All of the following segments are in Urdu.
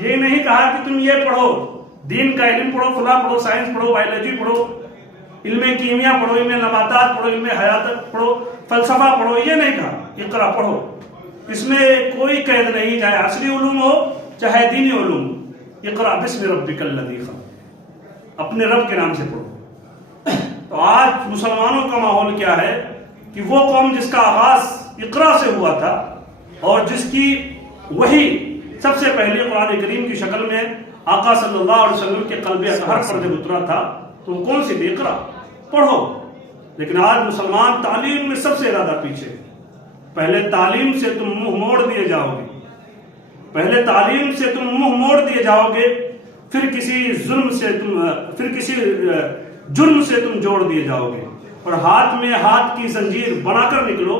یہ نہیں کہا کہ تم یہ پڑھو، دین کا علم پڑھو، فلاں پڑھو، سائنس پڑھو، بایولوجی پڑھو، علم کیمیا پڑھو، علم نباتات پڑھو، علم حیات پڑھو، فلسفہ پڑھو، یہ نہیں کہا، اقرا پڑھو۔ اس میں کوئی قید نہیں، چاہے عصری علوم ہو چاہے دینی علوم، اقرا بسم ربک الذی خلق، اپنے رب کے نام سے پڑھو۔ تو آج مسلمانوں کا ماحول کیا ہے کہ وہ قوم جس کا آغاز اقرا سے ہوا تھا اور جس کی وحی سب سے پہلے قرآن کریم کی شکل میں آقا صلی اللہ علیہ وسلم کے قلب اطہر پر جب اترا تھا تو وہ کون سی تھی؟ اقرا، پڑھو۔ لیکن آج مسلمان تعلیم میں سب سے زیادہ پیچھے۔ پہلے تعلیم سے تم منہ موڑ دیے جاؤ گے، پہلے تعلیم سے تم منہ موڑ دیے جاؤ گے، پھر کسی جرم سے تم جوڑ دیے جاؤ گے، اور ہاتھ میں ہاتھ کی زنجیر بنا کر نکلو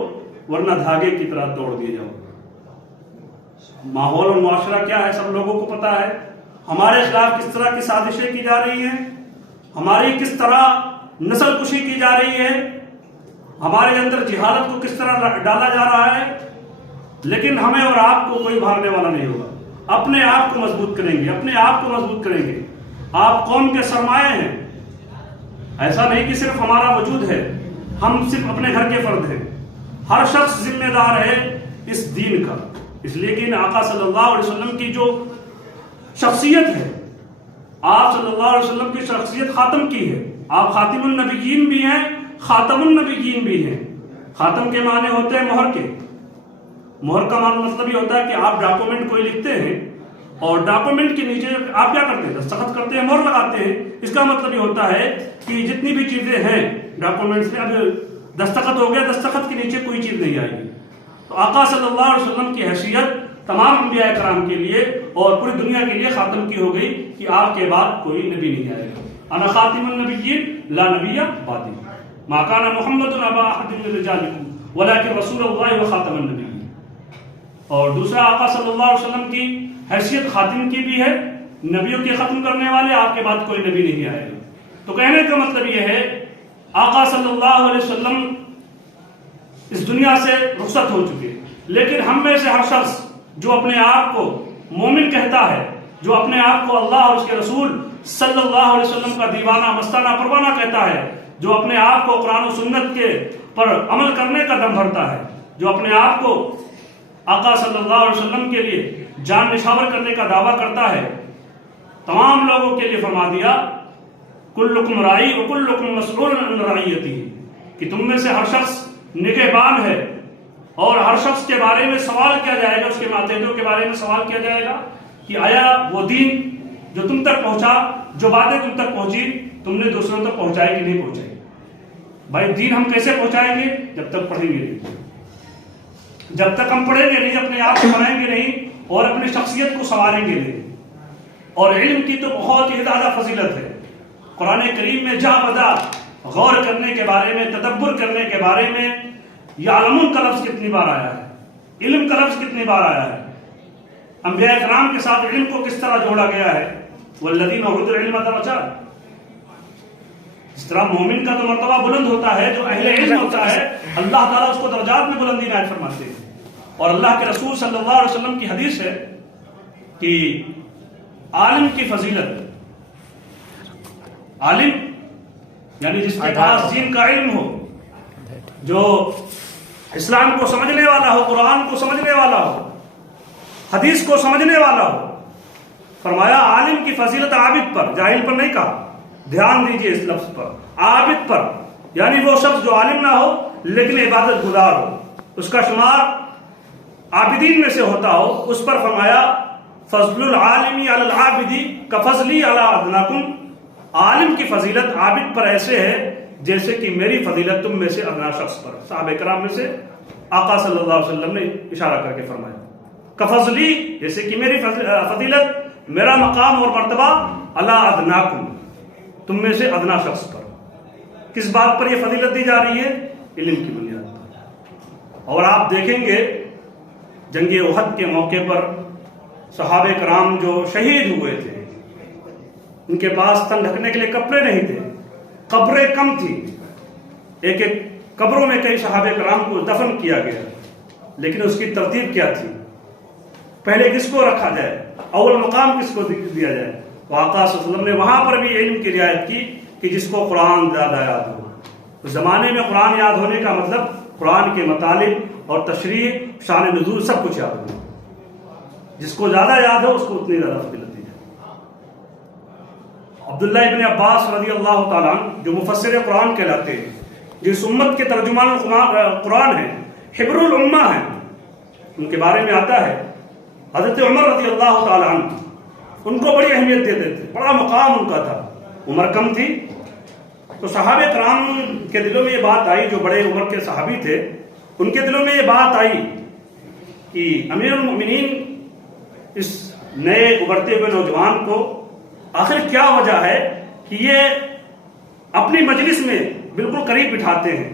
ورنہ دھاگے کی طرح توڑ دیے جاؤ گے۔ ماحول اور معاشرہ کیا ہے سب لوگوں کو پتا ہے۔ ہمارے خلاف کس طرح کی سازشیں کی جا رہی ہیں، ہماری کس طرح نسل کشی کی جا رہی ہے، ہمارے اندر جہالت کو کس طرح ڈالا جا رہا ہے، لیکن ہمیں اور آپ کو کوئی بھاگنے والا نہیں ہوگا۔ اپنے آپ کو مضبوط کریں گے، اپنے آپ کو مضبوط کریں گے۔ آپ قوم کے سرمایہ ہیں، ایسا نہیں کہ صرف ہمارا وجود ہے، ہم صرف اپنے گھر کے فرد ہیں۔ ہر شخص ذمہ دار ہے اس دین کا، اس لیے کہ آقا صلی اللہ علیہ وسلم کی جو شخصیت ہے، آپ صلی اللہ علیہ وسلم کی شخصیت خاتم کی ہے۔ آپ خاتم النبیین بھی ہیں، خاتم النبیین بھی ہیں۔ خاتم کے معنی ہوتے ہیں مہر کے۔ مہر کا مطلب یہ ہوتا ہے کہ آپ ڈاکومنٹ کوئی لکھتے ہیں اور ڈاکومنٹ کے نیچے آپ کیا کرتے ہیں؟ دستخط کرتے ہیں، مہر لگاتے ہیں۔ اس کا مطلب یہ ہوتا ہے کہ جتنی بھی چیزیں ہیں ڈاکومنٹس میں، اب دستخط ہو گیا، دستخط کے نیچے کوئی چیز نہیں آئے گی۔ تو آقا صلی اللہ علیہ وسلم کی حیثیت تمام انبیاء کرام کے لیے اور پوری دنیا کے لیے خاتم کی ہو گئی کہ آپ کے بعد کوئی نبی نہیں آئے گا۔ انا خاتم النبیین لا نبی بعدی، ما کان محمد ابا احد من رجالکم ولکن رسول اللہ وخاتم النبیین۔ اور دوسرا، آقا صلی اللہ علیہ وسلم کی حیثیت خاتم کی بھی ہے، نبیوں کے ختم کرنے والے، آپ کے بعد کوئی نبی نہیں آئے گا۔ تو کہنے کا مطلب یہ ہے آقا صلی اللہ علیہ وسلم اس دنیا سے رخصت ہو چکے، لیکن ہم میں سے ہر شخص جو اپنے آپ کو مومن کہتا ہے، جو اپنے آپ کو اللہ اور اس کے رسول صلی اللہ علیہ وسلم کا دیوانہ مستانہ پروانہ کہتا ہے، جو اپنے آپ کو قرآن و سنت کے پر عمل کرنے کا دم بھرتا ہے، جو اپنے آپ کو آقا صلی اللہ علیہ وسلم کے لیے جان نشاور کرنے کا دعویٰ کرتا ہے، تمام لوگوں کے لیے فرما دیا کلکم رائی وکلکم مسئول عن رعیتہ، کہ تم میں سے ہر شخص نگہبان ہے اور ہر شخص کے بارے میں سوال کیا جائے گا، اس کے ماتحتوں کے بارے میں سوال کیا جائے گا کہ آیا وہ دین جو تم تک پہنچا، جو باتیں تم تک پہنچی، تم نے دوسروں تک پہنچائی کہ نہیں پہنچائی؟ بھائی دین ہم کیسے پہنچائیں گے؟ جب تک پڑھیں گے نہیں، جب تک ہم پڑھیں گے نہیں، اپنے آپ کو بنائیں گے نہیں اور اپنی شخصیت کو سنواریں گے نہیں۔ اور علم کی تو بہت ہی زیادہ فضیلت ہے۔ قرآن کریم میں جا بجا غور کرنے کے بارے میں، تدبر کرنے کے بارے میں یعلمون کا لفظ کتنی بار آیا ہے، علم کا لفظ کتنی بار آیا ہے، انبیاء کرام کے ساتھ علم کو کس طرح جوڑا گیا ہے، والذین اوتوا العلم درجات۔ اس طرح مومن کا تو مرتبہ بلند ہوتا ہے، جو اہل علم ہوتا ہے اللہ تعالیٰ اس کو درجات میں بلندی عنایت فرماتے ہیں۔ اور اللہ کے رسول صلی اللہ علیہ وسلم کی حدیث ہے کہ عالم کی فضیلت، عالم یعنی جس کے پاس دین کا علم ہو، جو اسلام کو سمجھنے والا ہو، قرآن کو سمجھنے والا ہو، حدیث کو سمجھنے والا ہو، فرمایا عالم کی فضیلت عابد پر، جاہل پر نہیں کہا، دھیان دیجئے اس لفظ پر، عابد پر، یعنی وہ شخص جو عالم نہ ہو لیکن عبادت گزار ہو، اس کا شمار عابدین میں سے ہوتا ہو، اس پر فرمایا فضل العالمی علی العابدی کفضلی علی ادناکم، عالم کی فضیلت عابد پر ایسے ہے جیسے کہ میری فضیلت تم میں سے ادنا شخص پر۔ صحابہ کرام میں سے آقا صلی اللہ علیہ وسلم نے اشارہ کر کے فرمایا کفضلی، جیسے کہ میری فضیلت، میرا مقام اور مرتبہ علی ادناکم، تم میں سے ادنا شخص پر۔ کس بات پر یہ فضیلت دی جا رہی ہے؟ علم کی بنیاد پر۔ اور آپ دیکھیں گے جنگ احد کے موقع پر صحابہ کرام جو شہید ہوئے تھے، ان کے پاس تن ڈھکنے کے لیے کپڑے نہیں تھے، قبریں کم تھی، ایک ایک قبروں میں کئی صحابہ کرام کو دفن کیا گیا، لیکن اس کی ترتیب کیا تھی؟ پہلے کس کو رکھا جائے؟ اول مقام کس کو دیا جائے؟ تو آقا صلی اللہ علیہ وسلم نے وہاں پر بھی علم کی رعایت کی کہ جس کو قرآن زیادہ یاد ہو. اس زمانے میں قرآن یاد ہونے کا مطلب قرآن کے مطالب اور تشریح، شان نزول سب کچھ یاد ہونا. جس کو زیادہ یاد ہو اس کو اتنی زیادہ فضیلت ہے. عبداللہ ابن عباس رضی اللہ تعالیٰ عنہ جو مفسر قرآن کہلاتے ہیں، جس امت کے ترجمان قرآن ہیں، حبر الامہ ہیں، ان کے بارے میں آتا ہے حضرت عمر رضی اللہ تعالیٰ عنہ ان کو بڑی اہمیت دیتے تھے، بڑا مقام ان کا تھا. عمر کم تھی تو صحابہ کرام کے دلوں میں یہ بات آئی، جو بڑے عمر کے صحابی تھے ان کے دلوں میں یہ بات آئی کہ امیر المؤمنین اس نئے ابھرتے ہوئے نوجوان کو آخر کیا وجہ ہے کہ یہ اپنی مجلس میں بالکل قریب بٹھاتے ہیں،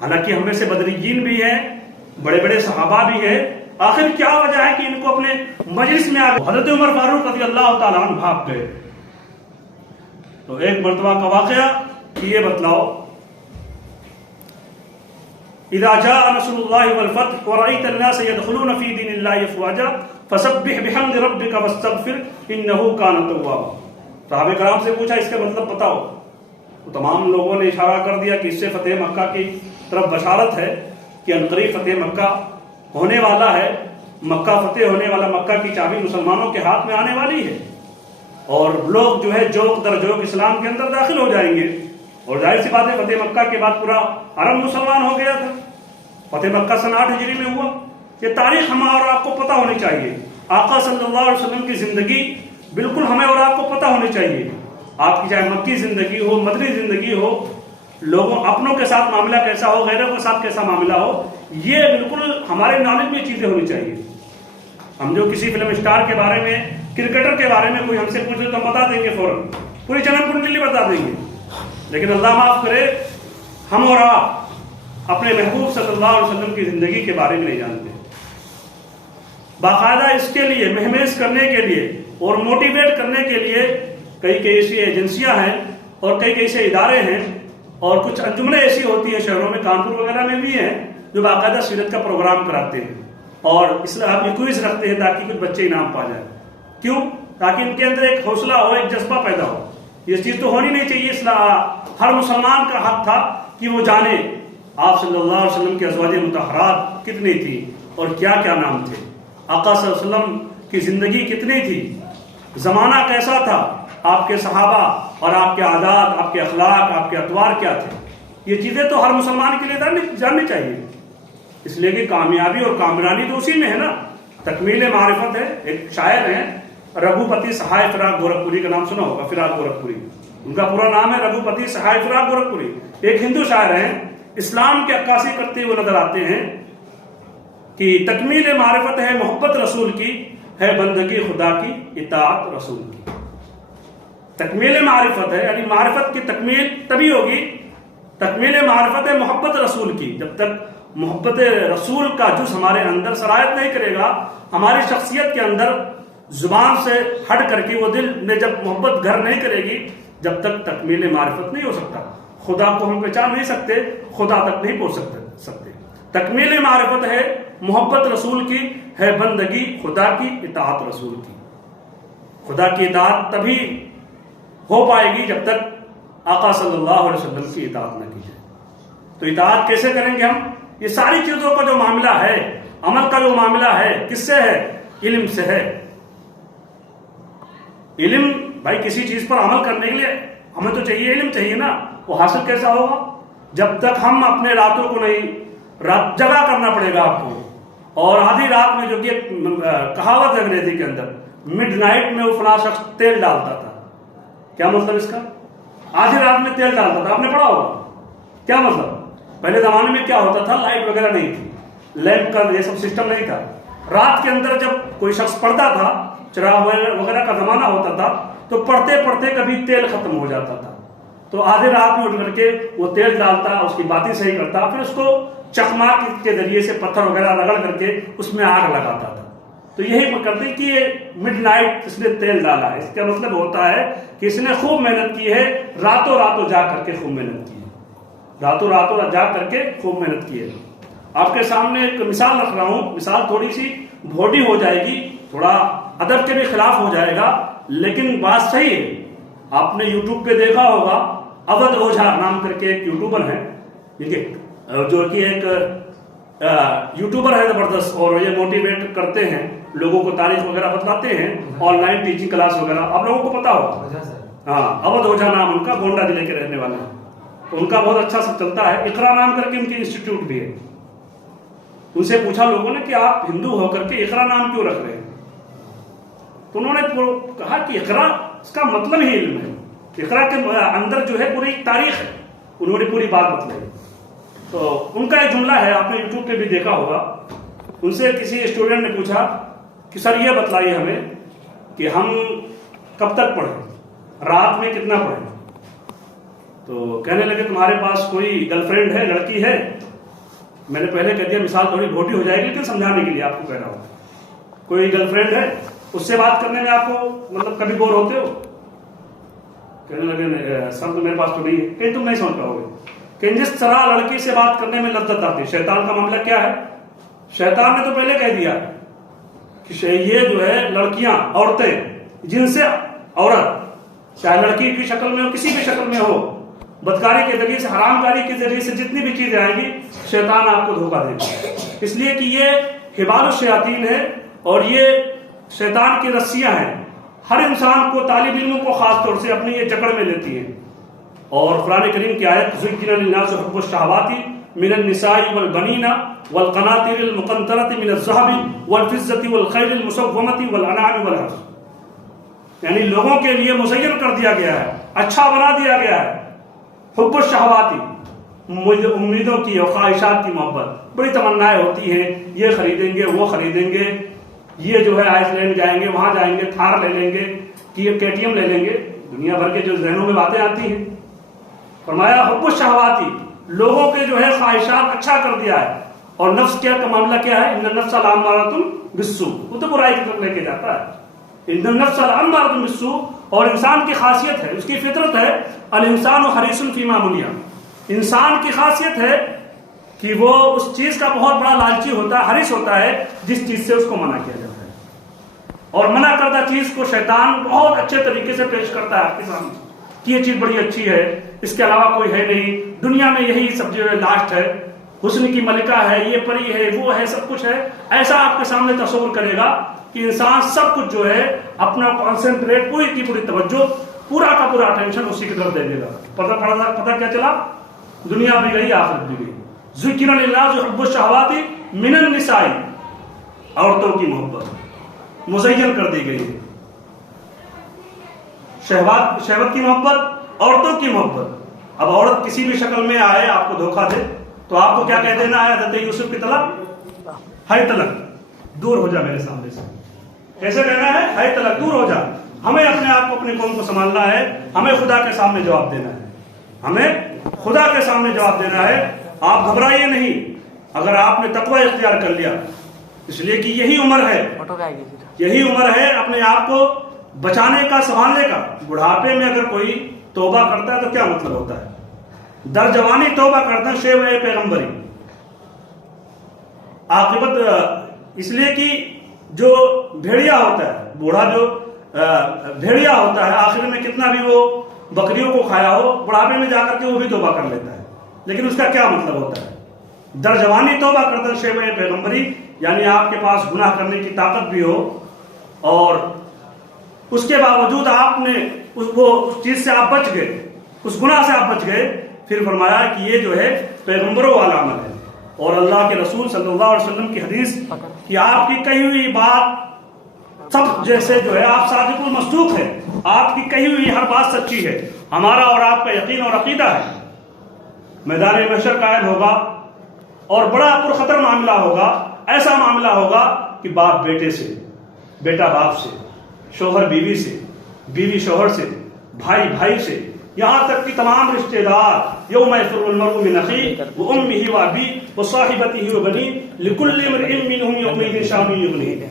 حالانکہ ہم میں سے بدریین بھی ہیں، بڑے بڑے صحابہ بھی ہیں، آخر کیا وجہ ہے کہ ان کو اپنے مجلس میں حضرت عمر فاروق رضی اللہ تعالیٰ عنہ بھاگ گئے. تو ایک مرتبہ کا واقعہ کہ یہ بتلاؤ، اذا جاء نصر اللہ والفتح ورأيت الناس يدخلون في دين الله افواجا فسبح بحمد ربك واستغفر انه كان توابا. صحابہ کرام سے پوچھا اس کا مطلب بتاؤ. تو تمام لوگوں نے اشارہ کر دیا کہ اس سے فتح مکہ کی طرف بشارت ہے کہ عنقریب فتح مکہ ہونے والا ہے، مکہ فتح ہونے والا، مکہ کی چابی مسلمانوں کے ہاتھ میں آنے والی ہے، اور لوگ جو ہے جوک در جوک اسلام کے اندر داخل ہو جائیں گے. اور ظاہر سی بات ہے فتح مکہ کے بعد پورا عرب مسلمان ہو گیا تھا. فتح مکہ سن 8 ہجری میں ہوا. یہ تاریخ ہمیں اور آپ کو پتہ ہونی چاہیے. آقا صلی اللہ علیہ وسلم کی زندگی بالکل ہمیں اور آپ کو پتہ ہونی چاہیے. آپ کی چاہے مکی زندگی ہو، مدنی زندگی ہو، لوگوں اپنوں کے ساتھ معاملہ کیسا ہو، غیروں کے ساتھ کیسا معاملہ ہو، یہ بالکل ہمارے نالج میں چیزیں ہونی چاہیے. ہم جو کسی فلم اسٹار کے بارے میں، کرکٹر کے بارے میں کوئی ہم سے پوچھے تو ہم بتا دیں گے فوراً، پوری جنم کنڈلی بتا دیں گے. لیکن اللہ معاف کرے، ہم اور آپ اپنے محبوب صلی اللہ علیہ وسلم کی زندگی کے بارے میں نہیں جانتے. باقاعدہ اس کے لیے مہمیز کرنے کے لیے اور موٹیویٹ کرنے کے لیے کئی ایسی ایجنسیاں ہیں اور کئی ایسے ادارے ہیں اور کچھ انجمنیں ایسی ہوتی ہیں شہروں میں، کانپور وغیرہ میں بھی ہیں، جو باقاعدہ سیرت کا پروگرام کراتے ہیں اور اسلام کوئز رکھتے ہیں تاکہ کچھ بچے انعام پا جائیں. کیوں؟ تاکہ ان کے اندر ایک حوصلہ ہو، ایک جذبہ پیدا ہو. یہ چیز تو ہونی نہیں چاہیے. ہر مسلمان کا حق تھا کہ وہ جانے آپ صلی اللہ علیہ وسلم کی ازواج مطہرات کتنی تھی اور کیا کیا نام تھے، آقا صلی اللہ علیہ وسلم کی زندگی کتنی تھی، زمانہ کیسا تھا، آپ کے صحابہ اور آپ کے عادات، آپ کے اخلاق، آپ کے اطوار کیا تھے. یہ چیزیں تو ہر مسلمان کے لیے جاننی چاہیے. اس لیے کہ کامیابی اور کامرانی تو اسی میں ہے نا. تکمیل معرفت ہے. ایک شاعر ہیں رگھوپتی سہائے فراق گورکھپوری کا نام سنا ہوگا، فراق گورکھپوری ان کا پورا نام ہے، رگھوپتی سہائے فراق گورکھپوری. ایک ہندو شاعر ہیں، اسلام کی عکاسی کرتے ہوئے نظر آتے ہیں کہ تکمیل معرفت ہے محبت رسول کی، ہے بندگی خدا کی اطاعت رسول کی. تکمیل معرفت ہے یعنی معرفت کی تکمیل تبھی ہوگی، تکمیل معرفت ہے محبت رسول کی. جب تک محبت رسول کا جز ہمارے اندر سرایت نہیں کرے گا، ہماری شخصیت کے اندر زبان سے ہٹ کر کے وہ دل میں جب محبت گھر نہیں کرے گی، جب تک تکمیل معرفت نہیں ہو سکتا. خدا کو ہم پہچان نہیں سکتے، خدا تک نہیں پہنچ سکتے. تکمیل معرفت ہے محبت رسول کی، ہے بندگی خدا کی اطاعت رسول کی. خدا کی اطاعت تبھی ہو پائے گی جب تک آقا صلی اللہ علیہ وسلم کی اطاعت نہ کی جائے. تو اطاعت کیسے کریں گے ہم؟ یہ ساری چیزوں کا جو معاملہ ہے، عمل کا جو معاملہ ہے، کس سے ہے؟ علم سے ہے. علم بھائی کسی چیز پر عمل کرنے کے لیے ہمیں تو چاہیے، علم چاہیے نا. وہ حاصل کیسا ہوگا؟ جب تک ہم اپنے راتوں کو نہیں، رات جگہ کرنا پڑے گا آپ کو. اور آدھی رات میں جو کہ کہاوت ہے انگریزی کے اندر، مڈ نائٹ میں وہ فلاں شخص تیل ڈالتا تھا. کیا مطلب اس کا؟ آدھی رات میں تیل ڈالتا تھا. آپ نے پڑھا ہوگا کیا مطلب. پہلے زمانے میں کیا ہوتا تھا، لائٹ وغیرہ نہیں تھی، لیمپ کا یہ سب سسٹم نہیں تھا. رات کے اندر جب کوئی شخص پڑھتا تھا، چراغ وغیرہ کا زمانہ ہوتا تھا، تو پڑھتے پڑھتے کبھی تیل ختم ہو جاتا تھا. تو آدھے رات میں اٹھ کر کے وہ تیل ڈالتا، اس کی باتیں صحیح کرتا، پھر اس کو چکما کے ذریعے سے پتھر وغیرہ رگڑ کر کے اس میں آگ لگاتا تھا. تو یہی کرتے کہ یہ مڈ نائٹ اس نے تیل ڈالا ہے، اس کا مطلب ہوتا ہے کہ اس نے خوب محنت کی ہے، راتوں راتوں جا کر کے خوب محنت کی ہے، راتوں راتوں جا کر کے خوب محنت کی ہے. آپ کے سامنے ایک مثال رکھ رہا ہوں، مثال تھوڑی سی بھوڈی ہو جائے گی، تھوڑا ادب کے بھی خلاف ہو جائے گا، لیکن بات صحیح ہے. آپ نے یوٹیوب پہ دیکھا ہوگا، اودھ اوجھا نام کر کے ایک یوٹیوبر ہے، جو کہ ایک یوٹیوبر ہے زبردست، اور یہ موٹیویٹ کرتے ہیں، لوگوں کو تاریخ وغیرہ بتلاتے ہیں، آن لائن ٹیچنگ کلاس وغیرہ، آپ لوگوں کو پتا ہوگا. ہاں، اودھ اوجھا نام ان کا، گونڈا ضلع کے رہنے والے ہیں. ان کا بہت اچھا سب چلتا ہے. اقرا نام کر کے ان کی انسٹیٹیوٹ بھی ہے. ان سے پوچھا لوگوں نے کہ آپ ہندو ہو کر کے اقرا نام کیوں رکھ رہے ہیں؟ تو انہوں نے کہا کہ اقرا اس کا مطلب ہی علم ہے. اقرا کے اندر جو ہے پوری تاریخ ہے. انہوں نے پوری بات بتلائی. تو ان کا ایک جملہ ہے، آپ نے یوٹیوب پہ بھی دیکھا ہوگا. ان سے کسی اسٹوڈنٹ نے پوچھا کہ سر یہ بتلائیے ہمیں کہ ہم کب تک پڑھیں، رات میں کتنا پڑھیں؟ تو کہنے لگے تمہارے پاس کوئی گرل فرینڈ ہے، لڑکی ہے؟ میں نے پہلے کہہ دیا مثال تھوڑی بھوٹی ہو جائے گی، لیکن سمجھانے کے لیے آپ کو کہہ رہا ہوں. کوئی گرل فرینڈ ہے، اس سے بات کرنے میں آپ کو مطلب کبھی بور ہوتے ہو؟ کہنے لگے سر تو میرے پاس تو نہیں ہے. کہیں تم نہیں سمجھ پاؤ گے کہ جس طرح لڑکی سے بات کرنے میں لذت آتی ہے. شیطان کا معاملہ کیا ہے؟ شیطان نے تو پہلے کہہ دیا کہ یہ جو ہے لڑکیاں، عورتیں، جن سے عورت چاہے لڑکی کی شکل میں ہو، کسی بھی شکل میں ہو، بدکاری کے ذریعے سے، حرام کاری کے ذریعے سے جتنی بھی چیزیں آئیں گی، شیطان آپ کو دھوکہ دے گا. اس لیے کہ یہ حبال الشیاطین ہے اور یہ شیطان کی رسیاں ہیں. ہر انسان کو، طالب علموں کو خاص طور سے اپنی یہ جکڑ میں لیتی ہیں. اور قرآن کریم کی آیت زُيِّنَ لِلنَّاسِ حُبُّ الشَّهَوَاتِ مِنَ النِّسَاءِ وَالْبَنِينَ وَالْقَنَاطِيرِ الْمُقَنطَرَةِ مِنَ الذَّهَبِ وَالْفِضَّةِ وَالْخَيْلِ الْمُسَوَّمَةِ وَالْأَنْعَامِ وَالْحَرْثِ. یعنی لوگوں کے لیے مزین کر دیا گیا ہے، اچھا بنا دیا گیا ہے. حب الشہواتی، امیدوں کی اور خواہشات کی محبت، بڑی تمنائیں ہوتی ہیں، یہ خریدیں گے، وہ خریدیں گے، یہ جو ہے آئس لینڈ جائیں گے، وہاں جائیں گے، تھار لے لیں گے، یہ کے ٹی ایم لے لیں گے. دنیا بھر کے جو ذہنوں میں باتیں آتی ہیں. فرمایا حب الشہواتی، لوگوں کے جو ہے خواہشات اچھا کر دیا ہے. اور نفس کیا کا معاملہ کیا ہے؟ ان النفس لامارۃ بالسوء، وہ تو برائی کی طرف لے کے جاتا ہے. ان النفس لامارۃ بالسوء، اور انسان کی خاصیت ہے، اس کی فطرت ہے، الانسان حریص فیما منع. انسان کی خاصیت ہے کہ وہ اس چیز کا بہت بڑا لالچی ہوتا ہے، حریص ہوتا ہے جس چیز سے اس کو منع کیا جاتا ہے. اور منع کردہ چیز کو شیطان بہت اچھے طریقے سے پیش کرتا ہے آپ کے سامنے کہ یہ چیز بڑی اچھی ہے، اس کے علاوہ کوئی ہے نہیں، دنیا میں یہی سب جو ہے لاسٹ ہے، حسن کی ملکہ ہے، یہ پری ہے، وہ ہے، سب کچھ ہے. ایسا آپ کے سامنے تصور کرے گا کہ انسان سب کچھ جو ہے اپنا کانسنٹریٹ، پوری کی پوری توجہ، پورا کا پورا اٹینشن اسی کی طرف دے دے گا. پتہ کیا چلا؟ دنیا بھی گئی، آخرت بھی گئی. ذکر للناس حب الشہوات من النساء، عورتوں کی محبت مزین کر دی گئی ہے. شہوت کی محبت، عورتوں کی محبت. اب عورت کسی بھی شکل میں آئے آپ کو دھوکہ دے تو آپ کو کیا کہہ دینا ہے؟ حضرت یوسف کی طلب ہے طلب، دور ہو جا میرے سامنے سے. کیسے کہنا ہے؟ ہے طلب، دور ہو جا. ہمیں اپنے آپ کو، اپنی قوم کو سنبھالنا ہے. ہمیں خدا کے سامنے جواب دینا ہے. ہمیں خدا کے سامنے جواب دینا ہے. آپ گھبرائیے نہیں اگر آپ نے تقوی اختیار کر لیا، اس لیے کہ یہی عمر ہے، یہی عمر ہے اپنے آپ کو بچانے کا، سنبھالنے کا. بڑھاپے میں اگر کوئی توبہ کرتا ہے تو کیا مطلب ہوتا ہے؟ در جوانی توبہ کرتا ہے، شیوہ پیغمبری. عاقبت اس لیے کہ جو بھیڑیا ہوتا ہے، بوڑھا جو بھیڑیا ہوتا ہے، آخر میں کتنا بھی وہ بکریوں کو کھایا ہو، بڑھاپے میں جا کر کے وہ بھی توبہ کر لیتا ہے. لیکن اس کا کیا مطلب ہوتا ہے؟ در جوانی توبہ کرتا ہے شیوہ پیغمبری، یعنی آپ کے پاس گناہ کرنے کی طاقت بھی ہو اور اس کے باوجود آپ نے اس چیز سے آپ بچ گئے، اس گناہ سے آپ بچ گئے. پھر فرمایا کہ یہ جو ہے پیغمبروں والا عمل ہے. اور اللہ کے رسول صلی اللہ علیہ وسلم کی حدیث کہ آپ کی کہی ہوئی بات سب جیسے جو ہے آپ صادق المصدوق ہے، آپ کی کہی ہوئی ہر بات سچی ہے. ہمارا اور آپ کا یقین اور عقیدہ ہے. میدان محشر قائم ہوگا اور بڑا پرخطر معاملہ ہوگا. ایسا معاملہ ہوگا کہ باپ بیٹے سے، بیٹا باپ سے، شوہر بیوی سے، بیوی شوہر سے، بھائی بھائی سے، یہاں تک کہ تمام رشتہ دار. یوم یفر المرء من اخیہ وامہ وابیہ وصاحبتہ وبنیہ لکل امرئ منہم یومئذ شأن یغنیہ.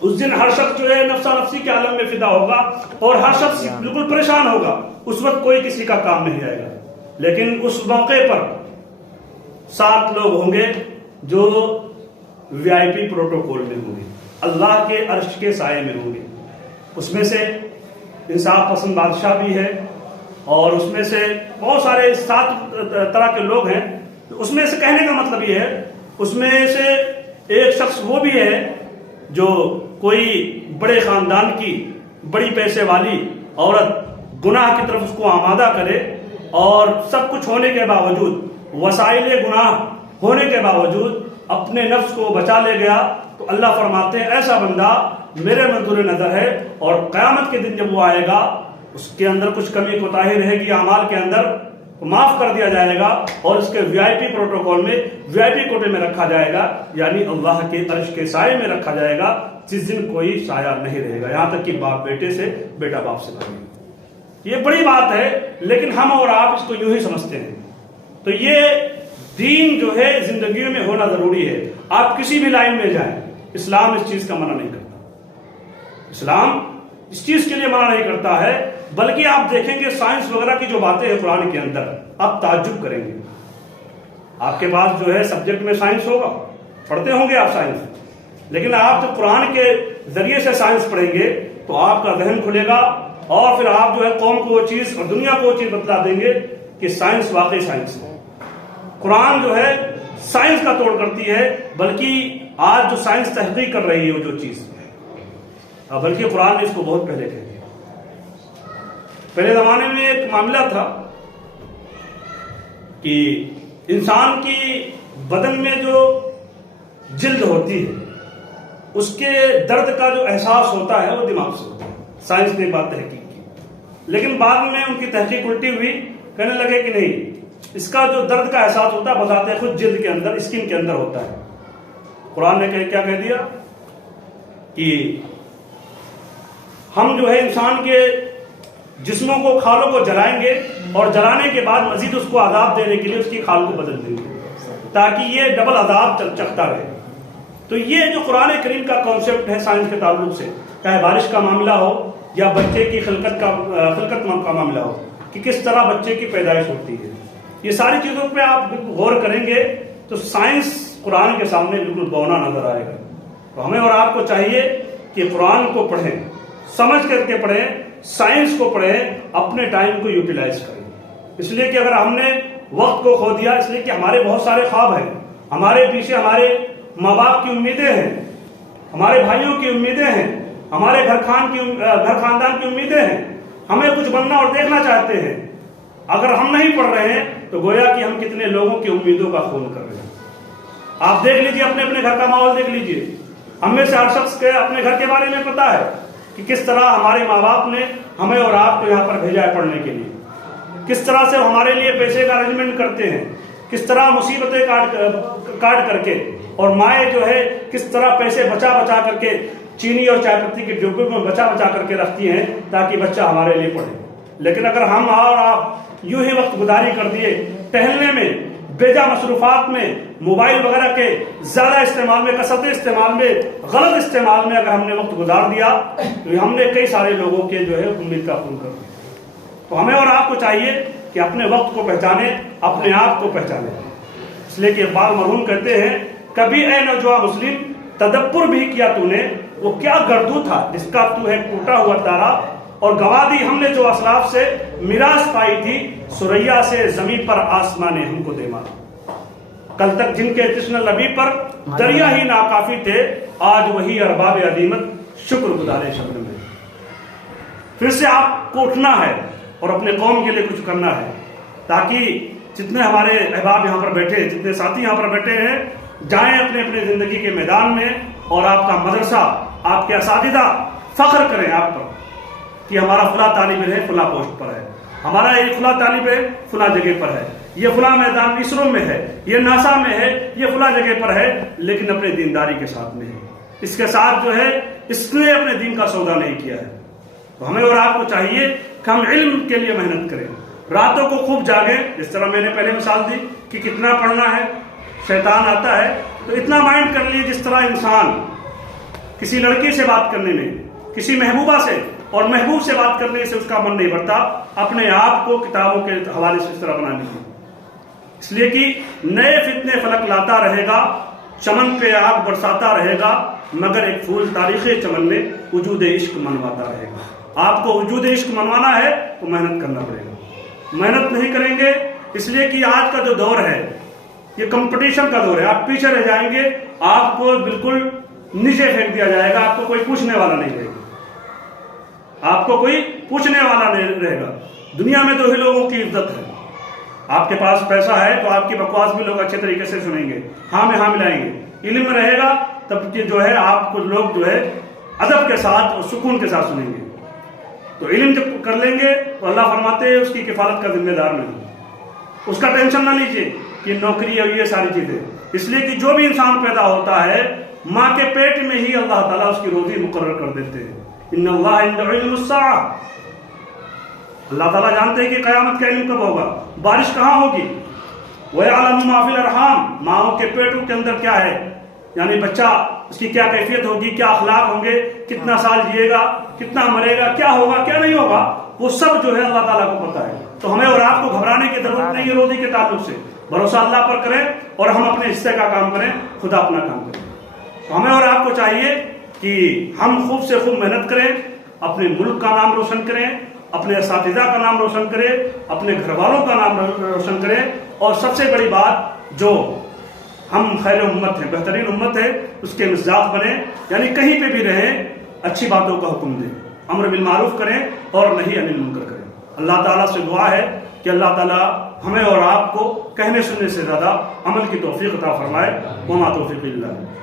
اس دن ہر شخص جو ہے نفسا نفسی کے عالم میں فدا ہوگا اور ہر شخص بالکل پریشان ہوگا. اس وقت کوئی کسی کا کام نہیں آئے گا. لیکن اس موقع پر 7 لوگ ہوں گے جو وی آئی پی پروٹوکول میں ہوں گے. اللہ کے عرش کے سائے میں ہوں گے۔ اس میں سے انصاف پسند بادشاہ بھی ہے، اور اس میں سے بہت سارے 7 طرح کے لوگ ہیں۔ اس میں سے کہنے کا مطلب یہ ہے، اس میں سے ایک شخص وہ بھی ہے جو کوئی بڑے خاندان کی بڑی پیسے والی عورت گناہ کی طرف اس کو آمادہ کرے، اور سب کچھ ہونے کے باوجود، وسائل گناہ ہونے کے باوجود اپنے نفس کو بچا لے گیا، تو اللہ فرماتے ہیں ایسا بندہ میرے منظور نظر ہے، اور قیامت کے دن جب وہ آئے گا اس کے اندر کچھ کمی کوتاہی رہے گی اعمال کے اندر، معاف کر دیا جائے گا، اور اس کے VIP پروٹوکول میں VIP کوٹے میں رکھا جائے گا، یعنی اللہ کے عرش کے سائے میں رکھا جائے گا، جس دن کوئی سایہ نہیں رہے گا، یہاں تک کہ باپ بیٹے سے، بیٹا باپ سے بھاگے۔ یہ بڑی بات ہے، لیکن ہم اور آپ اس کو یوں ہی سمجھتے ہیں۔ تو یہ دین جو ہے زندگیوں میں ہونا ضروری ہے۔ آپ کسی بھی لائن میں جائیں، اسلام اس چیز کا منع نہیں کرتا، اسلام اس چیز کے لیے منع نہیں کرتا ہے، بلکہ آپ دیکھیں گے سائنس وغیرہ کی جو باتیں ہیں قرآن کے اندر، آپ تعجب کریں گے۔ آپ کے پاس جو ہے سبجیکٹ میں سائنس ہوگا، پڑھتے ہوں گے آپ سائنس، لیکن آپ جب قرآن کے ذریعے سے سائنس پڑھیں گے تو آپ کا ذہن کھلے گا، اور پھر آپ جو ہے قوم کو وہ چیز اور دنیا کو وہ چیز بتلا دیں گے کہ سائنس واقعی سائنس ہے۔ قرآن جو ہے سائنس کا توڑ کرتی ہے، بلکہ آج جو سائنس تحقیق کر رہی ہے وہ جو چیز، بلکہ قرآن نے اس کو بہت پہلے کہہ دیا۔ پہلے زمانے میں ایک معاملہ تھا کہ انسان کی بدن میں جو جلد ہوتی ہے اس کے درد کا جو احساس ہوتا ہے وہ دماغ سے ہوتا ہے، سائنس نے بات تحقیق کی، لیکن بعد میں ان کی تحقیق الٹی ہوئی، کہنے لگے کہ نہیں، اس کا جو درد کا احساس ہوتا ہے بذات خود جلد کے اندر، اسکن کے اندر ہوتا ہے۔ قرآن نے کیا کہہ دیا کہ ہم جو ہے انسان کے جسموں کو، کھالوں کو جلائیں گے، اور جلانے کے بعد مزید اس کو عذاب دینے کے لیے اس کی کھال کو بدل دیں گے، تاکہ یہ ڈبل عذاب چکھتا رہے۔ تو یہ جو قرآن کریم کا کانسیپٹ ہے سائنس کے تعلق سے، چاہے بارش کا معاملہ ہو یا بچے کی خلقت کا معاملہ ہو، کہ کس طرح بچے کی پیدائش ہوتی ہے، یہ ساری چیزوں پہ آپ غور کریں گے تو سائنس قرآن کے سامنے بالکل بونا نظر آئے گا۔ تو ہمیں اور آپ کو چاہیے کہ قرآن کو پڑھیں، سمجھ کر کے پڑھیں، سائنس کو پڑھیں، اپنے ٹائم کو یوٹیلائز کریں، اس لیے کہ اگر ہم نے وقت کو کھو دیا، اس لیے کہ ہمارے بہت سارے خواب ہیں، ہمارے پیچھے ہمارے ماں باپ کی امیدیں ہیں، ہمارے بھائیوں کی امیدیں ہیں، ہمارے گھر خاندان کی امیدیں ہیں، ہمیں کچھ بننا اور دیکھنا چاہتے ہیں۔ اگر ہم نہیں پڑھ رہے ہیں تو گویا کہ ہم کتنے لوگوں کی امیدوں کا خون کر رہے ہیں۔ آپ دیکھ لیجئے، اپنے اپنے گھر کا ماحول دیکھ لیجئے، ہم میں سے ہر شخص کے اپنے گھر کے بارے میں پتا ہے کہ کس طرح ہمارے ماں باپ نے ہمیں اور آپ کو یہاں پر بھیجا ہے پڑھنے کے لیے، کس طرح سے ہمارے لیے پیسے کا ارینجمنٹ کرتے ہیں، کس طرح مصیبتیں کاٹ کر کے، اور مائیں جو ہے کس طرح پیسے بچا بچا کر کے چینی اور چائے پتی کے ڈبوں میں بچا بچا کر کے رکھتی ہیں تاکہ بچہ ہمارے لیے پڑھے۔ لیکن اگر ہم اور آپ یوں ہی وقت گزاری کر دیے ٹہلنے میں، بیجا مصروفات میں، موبائل وغیرہ کے زیادہ استعمال میں، کثرت استعمال میں، غلط استعمال میں اگر ہم نے وقت گزار دیا تو ہم نے کئی سارے لوگوں کے جو ہے امید کا خون کر دیا۔ تو ہمیں اور آپ کو چاہیے کہ اپنے وقت کو پہچانے، اپنے آپ کو پہچانے، اس لیے کہ اقبال مرحوم کہتے ہیں، کبھی اے نوجوان مسلم تدبر بھی کیا تو نے، وہ کیا گردو تھا جس کا تو ہے ٹوٹا ہوا تارا، اور گوا دی ہم نے جو اسلاف سے میراث پائی تھی، سریا سے زمین پر آسمان نے ہم کو دے مارا، کل تک جن کے تشنہ لبی پر دریا ہی ناکافی تھے، آج وہی ارباب عظیمت شکر گزارے شبنم میں۔ پھر سے آپ کو اٹھنا ہے اور اپنے قوم کے لیے کچھ کرنا ہے، تاکہ جتنے ہمارے احباب یہاں پر بیٹھے، جتنے ساتھی یہاں پر بیٹھے ہیں، جائیں اپنے اپنے زندگی کے میدان میں، اور آپ کا مدرسہ، آپ کے اساتذہ فخر کریں آپ پر کہ ہمارا فلاں طالب علم ہے فلاں پوسٹ پر ہے، ہمارا یہ فلاں طالب علم فلاں جگہ پر ہے، یہ فلاں میدان اسرو میں ہے، یہ ناسا میں ہے، یہ فلاں جگہ پر ہے، لیکن اپنے دینداری کے ساتھ نہیں، اس کے ساتھ جو ہے اس نے اپنے دین کا سودا نہیں کیا ہے۔ تو ہمیں اور آپ کو چاہیے کہ ہم علم کے لیے محنت کریں، راتوں کو خوب جاگیں، جس طرح میں نے پہلے مثال دی کہ کتنا پڑھنا ہے، شیطان آتا ہے تو اتنا مائنڈ کر لیے جس طرح انسان کسی لڑکی سے بات کرنے میں، کسی محبوبہ سے اور محبوب سے بات کرنے سے اس کا من نہیں بڑھتا، اپنے آپ کو کتابوں کے حوالے سے اس طرح بنا لیجیے، اس لیے کہ نئے فتنے فلک لاتا رہے گا، چمن پہ آگ برساتا رہے گا، مگر ایک پھول تاریخ چمن میں وجود عشق منواتا رہے گا۔ آپ کو وجود عشق منوانا ہے تو محنت کرنا پڑے گا۔ محنت نہیں کریں گے اس لیے کہ آج کا جو دور ہے یہ کمپٹیشن کا دور ہے، آپ پیچھے رہ جائیں گے، آپ کو بالکل نیچے پھینک دیا جائے گا، آپ کو کوئی پوچھنے والا نہیں رہے گا، آپ کو کوئی پوچھنے والا نہیں رہے گا۔ دنیا میں تو ہی لوگوں کی عزت ہے، آپ کے پاس پیسہ ہے تو آپ کی بکواس بھی لوگ اچھے طریقے سے سنیں گے، ہاں میں ہاں ملائیں گے۔ علم رہے گا تب جو ہے آپ کو لوگ جو ہے ادب کے ساتھ اور سکون کے ساتھ سنیں گے۔ تو علم جب کر لیں گے تو اللہ فرماتے ہیں اس کی کفالت کا ذمہ دار نہیں، اس کا ٹینشن نہ لیجیے کہ نوکری اور یہ ساری چیزیں، اس لیے کہ جو بھی انسان پیدا ہوتا ہے ماں کے پیٹ میں ہی اللہ تعالیٰ اس کی روزی مقرر کر دیتے ہیں۔ ان اللہ عنده علم الساعہ، اللہ تعالیٰ جانتے ہیں کہ قیامت کا علم کب ہوگا، بارش کہاں ہوگی۔ وَيَعْلَمُ مَا فِي الْأَرْحَامِ، ماؤں کے پیٹوں کے اندر کیا ہے، یعنی بچہ اس کی کیا کیفیت ہوگی، کیا اخلاق ہوں گے، کتنا سال جیے گا، کتنا مرے گا، کیا ہوگا کیا نہیں ہوگا، وہ سب جو ہے اللہ تعالیٰ کو پتا ہے۔ تو ہمیں اور آپ کو گھبرانے کی ضرورت نہیں ہے روزی کے تعلق سے، بھروسہ اللہ پر کریں اور ہم اپنے حصے کا کام کریں، خدا اپنا کام کریں۔ تو ہمیں اور آپ کو چاہیے کہ ہم خوب سے خوب محنت کریں، اپنے ملک کا نام روشن کریں، اپنے اساتذہ کا نام روشن کریں، اپنے گھر والوں کا نام روشن کریں، اور سب سے بڑی بات جو ہم خیر امت ہیں، بہترین امت ہے، اس کے مصداق بنیں، یعنی کہیں پہ بھی رہیں اچھی باتوں کا حکم دیں، امر بالمعروف کریں اور نہی عن المنکر کریں۔ اللہ تعالیٰ سے دعا ہے کہ اللہ تعالیٰ ہمیں اور آپ کو کہنے سننے سے زیادہ عمل کی توفیق عطا فرمائے۔ وما توفیق الا باللہ۔